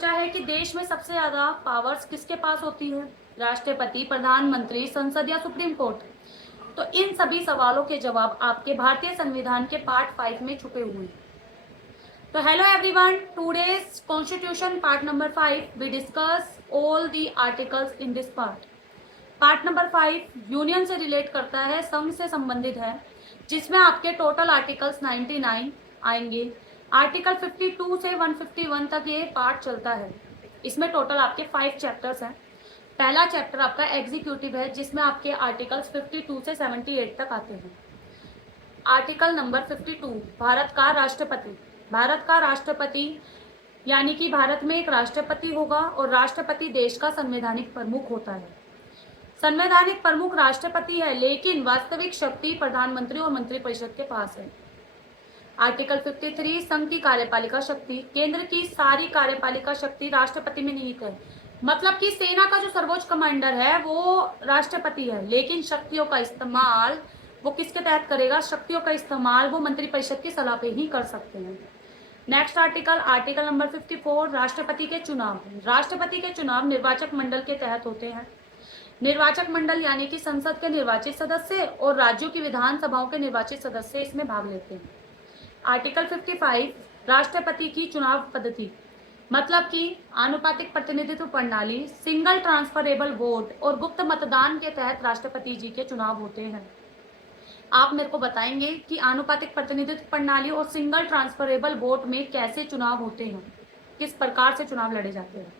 सोचा है कि देश में सबसे ज्यादा पावर्स किसके पास होती है? राष्ट्रपति, प्रधानमंत्री, संसद या सुप्रीम कोर्ट? तो इन सभी सवालों के जवाब आपके भारतीय संविधान के पार्ट 5 में छुपे हुए हैं। तो hello everyone, today's constitution part number 5 we discuss all the articles in this part. Part number 5 union से रिलेट करता है, संघ से संबंधित है, जिसमें आपके टोटल आर्टिकल्स 99 आएंगे। आर्टिकल 52 से 151 तक ये पार्ट चलता है। इसमें टोटल आपके 5 चैप्टर्स हैं। पहला चैप्टर आपका एग्जीक्यूटिव है, जिसमें आपके आर्टिकल्स 52 से 78 तक आते हैं। आर्टिकल नंबर 52, भारत का राष्ट्रपति। भारत का राष्ट्रपति यानी कि भारत में एक राष्ट्रपति होगा और राष्ट्रपति देश का संवैधानिक प्रमुख होता है। संवैधानिक प्रमुख राष्ट्रपति है, लेकिन वास्तविक शक्ति प्रधानमंत्री और मंत्रिपरिषद के पास है। आर्टिकल 53, संघ की कार्यपालिका शक्ति। केंद्र की सारी कार्यपालिका शक्ति राष्ट्रपति में निहित है। मतलब कि सेना का जो सर्वोच्च कमांडर है वो राष्ट्रपति है, लेकिन शक्तियों का इस्तेमाल वो किसके तहत करेगा? शक्तियों का इस्तेमाल वो मंत्रिपरिषद की सलाह पे ही कर सकते हैं। नेक्स्ट आर्टिकल, आर्टिकल नंबर 54, राष्ट्रपति के चुनाव। राष्ट्रपति के चुनाव निर्वाचक मंडल के तहत होते हैं। निर्वाचक मंडल यानी कि संसद के निर्वाचित सदस्य और राज्यों की विधानसभाओं के निर्वाचित सदस्य इसमें भाग लेते हैं। आर्टिकल 55, राष्ट्रपति की चुनाव पद्धति। मतलब कि आनुपातिक प्रतिनिधित्व प्रणाली, सिंगल ट्रांसफरेबल वोट और गुप्त मतदान के तहत राष्ट्रपति जी के चुनाव होते हैं। आप मेरे को बताएंगे कि आनुपातिक प्रतिनिधित्व प्रणाली और सिंगल ट्रांसफरेबल वोट में कैसे चुनाव होते हैं, किस प्रकार से चुनाव लड़े जाते हैं।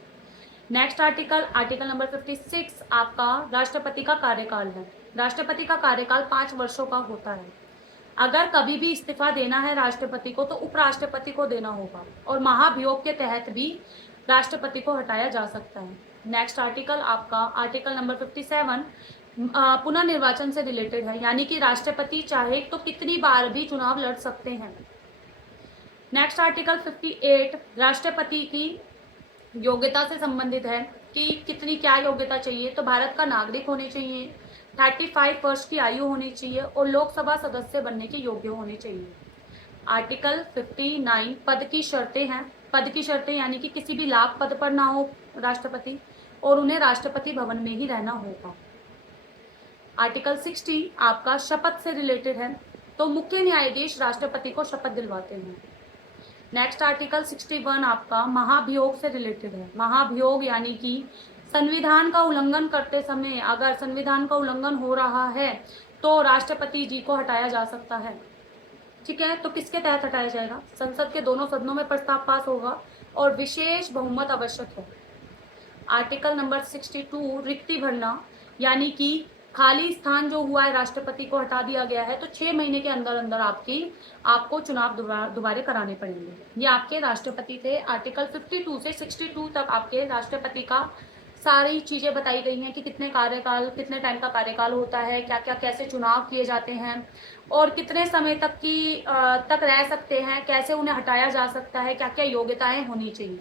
नेक्स्ट आर्टिकल, आर्टिकल नंबर 56 आपका राष्ट्रपति का कार्यकाल है। राष्ट्रपति का कार्यकाल 5 वर्षों का होता है। अगर कभी भी इस्तीफा देना है राष्ट्रपति को तो उपराष्ट्रपति को देना होगा, और महाभियोग के तहत भी राष्ट्रपति को हटाया जा सकता है। नेक्स्ट आर्टिकल आपका आर्टिकल नंबर 57 पुनर्निर्वाचन से रिलेटेड है, यानी कि राष्ट्रपति चाहे तो कितनी बार भी चुनाव लड़ सकते हैं। नेक्स्ट आर्टिकल 58 राष्ट्रपति की योग्यता से संबंधित है कि कितनी क्या योग्यता चाहिए। तो भारत का नागरिक होने चाहिए, 35 वर्ष की आयु होनी चाहिए और लोकसभा सदस्य बनने के योग्य होने चाहिए। आर्टिकल 59 पद की शर्तें हैं। पद की शर्तें यानी कि किसी भी लाभ पद पर ना हो राष्ट्रपति, और उन्हें राष्ट्रपति भवन में ही रहना होगा। आर्टिकल 60 आपका शपथ से रिलेटेड है, तो मुख्य न्यायाधीश राष्ट्रपति को शपथ दिलवाते हैं। नेक्स्ट आर्टिकल 61 आपका महाभियोग से रिलेटेड है। महाभियोग यानी कि संविधान का उल्लंघन करते समय अगर संविधान का उल्लंघन हो रहा है तो राष्ट्रपति जी को हटाया जा सकता है। ठीक है, तो किसके तहत हटाया जाएगा? संसद के दोनों सदनों में प्रस्ताव पास होगा और विशेष बहुमत आवश्यक है। आर्टिकल नंबर 62 रिक्ति भरना, यानी कि खाली स्थान जो हुआ है राष्ट्रपति को हटा दिया गया है, तो 6 महीने के अंदर अंदर आपको चुनाव दोबारा कराने पड़ेंगे। ये आपके राष्ट्रपति थे। आर्टिकल 52 से 62 तक आपके राष्ट्रपति का सारी चीजें बताई गई हैं कि कितने टाइम का कार्यकाल होता है, क्या क्या कैसे चुनाव किए जाते हैं और कितने समय तक रह सकते हैं, कैसे उन्हें हटाया जा सकता है, क्या क्या योग्यताएं होनी चाहिए।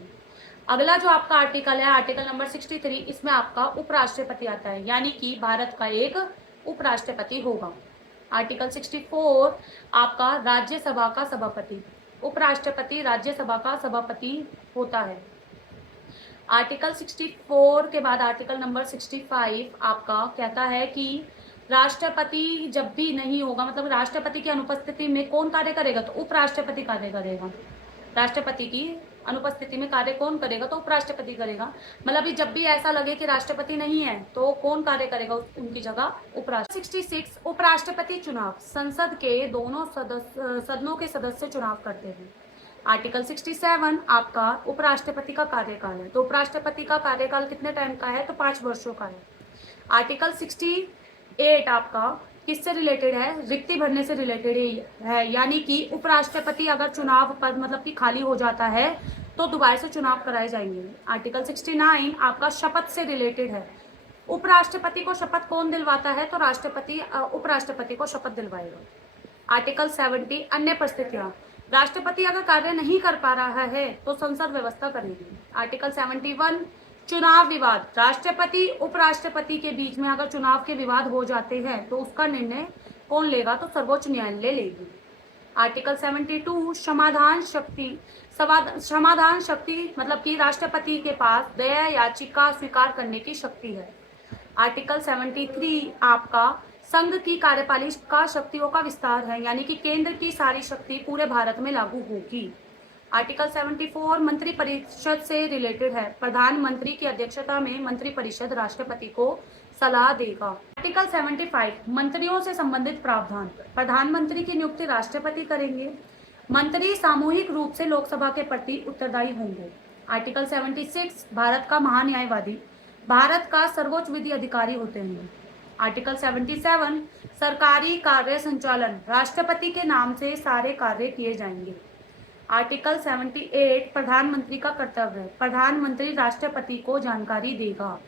अगला जो आपका आर्टिकल है आर्टिकल नंबर 63, इसमें आपका उपराष्ट्रपति आता है, यानी कि भारत का एक उपराष्ट्रपति होगा। आर्टिकल 64 आपका राज्यसभा का सभापति। उपराष्ट्रपति राज्यसभा का सभापति होता है। आर्टिकल 64 के बाद आर्टिकल नंबर 65 आपका कहता है कि राष्ट्रपति जब भी नहीं होगा, मतलब राष्ट्रपति की अनुपस्थिति में कौन कार्य करेगा? तो उपराष्ट्रपति कार्य करेगा। राष्ट्रपति की अनुपस्थिति में कार्य कौन करेगा? तो उपराष्ट्रपति करेगा। मतलब जब भी ऐसा लगे कि राष्ट्रपति नहीं है तो कौन कार्य करेगा उनकी जगह? उपराष्ट्रपति। 66 उपराष्ट्रपति चुनाव। संसद के दोनों सदनों के सदस्य चुनाव करते हैं। आर्टिकल 67 आपका उपराष्ट्रपति का कार्यकाल है। तो उपराष्ट्रपति का कार्यकाल कितने टाइम का है? तो 5 वर्षों का है। आर्टिकल 68 आपका किससे रिलेटेड है? रिक्ति भरने से रिलेटेड है, यानी कि उपराष्ट्रपति अगर चुनाव पद मतलब कि खाली हो जाता है तो दोबारा से चुनाव कराए जाएंगे। आर्टिकल 69 आपका शपथ से रिलेटेड है। उपराष्ट्रपति को शपथ कौन दिलवाता है? तो राष्ट्रपति उपराष्ट्रपति को शपथ दिलवाएगा। आर्टिकल 70 अन्य परिस्थितियां। राष्ट्रपति अगर कार्य नहीं कर पा रहा है तो संसद व्यवस्था करेगी। आर्टिकल 71 चुनाव विवाद। राष्ट्रपति उपराष्ट्रपति के बीच में अगर चुनाव के विवाद हो जाते हैं तो उसका निर्णय कौन लेगा? तो सर्वोच्च न्यायालय लेगी। आर्टिकल 72 समाधान शक्ति। समाधान शक्ति मतलब कि राष्ट्रपति के पास दया याचिका स्वीकार करने की शक्ति है। आर्टिकल 73 आपका संघ की कार्यपालिका शक्तियों का विस्तार है, यानी कि केंद्र की सारी शक्ति पूरे भारत में लागू होगी। आर्टिकल 74 मंत्री परिषद से रिलेटेड है। प्रधानमंत्री की अध्यक्षता में मंत्री परिषद राष्ट्रपति को सलाह देगा। आर्टिकल 75 मंत्रियों से संबंधित प्रावधान। प्रधानमंत्री की नियुक्ति राष्ट्रपति करेंगे। मंत्री सामूहिक रूप से लोकसभा के प्रति उत्तरदायी होंगे। आर्टिकल 76 भारत का महान्यायवादी भारत का सर्वोच्च विधि अधिकारी होते हैं। आर्टिकल 77 सरकारी कार्य संचालन राष्ट्रपति के नाम से सारे कार्य किए जाएंगे। आर्टिकल 78 प्रधानमंत्री का कर्तव्य है, प्रधानमंत्री राष्ट्रपति को जानकारी देगा।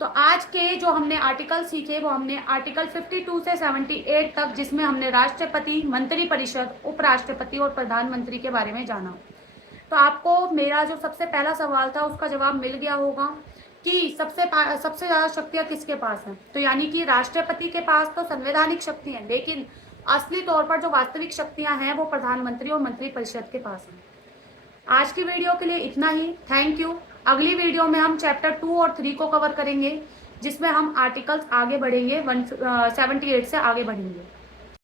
तो आज के जो हमने आर्टिकल सीखे वो हमने आर्टिकल 52 से 78 तक, जिसमें हमने राष्ट्रपति, मंत्री परिषद, उपराष्ट्रपति और प्रधानमंत्री के बारे में जाना। तो आपको मेरा जो सबसे पहला सवाल था उसका जवाब मिल गया होगा कि सबसे ज़्यादा शक्तियाँ किसके पास हैं। तो यानी कि राष्ट्रपति के पास तो संवैधानिक शक्ति है, लेकिन असली तौर पर जो वास्तविक शक्तियाँ हैं वो प्रधानमंत्री और मंत्री परिषद के पास हैं। आज की वीडियो के लिए इतना ही। Thank you. अगली वीडियो में हम चैप्टर 2 और 3 को कवर करेंगे, जिसमें हम आर्टिकल्स आगे बढ़ेंगे, 178 से आगे बढ़ेंगे।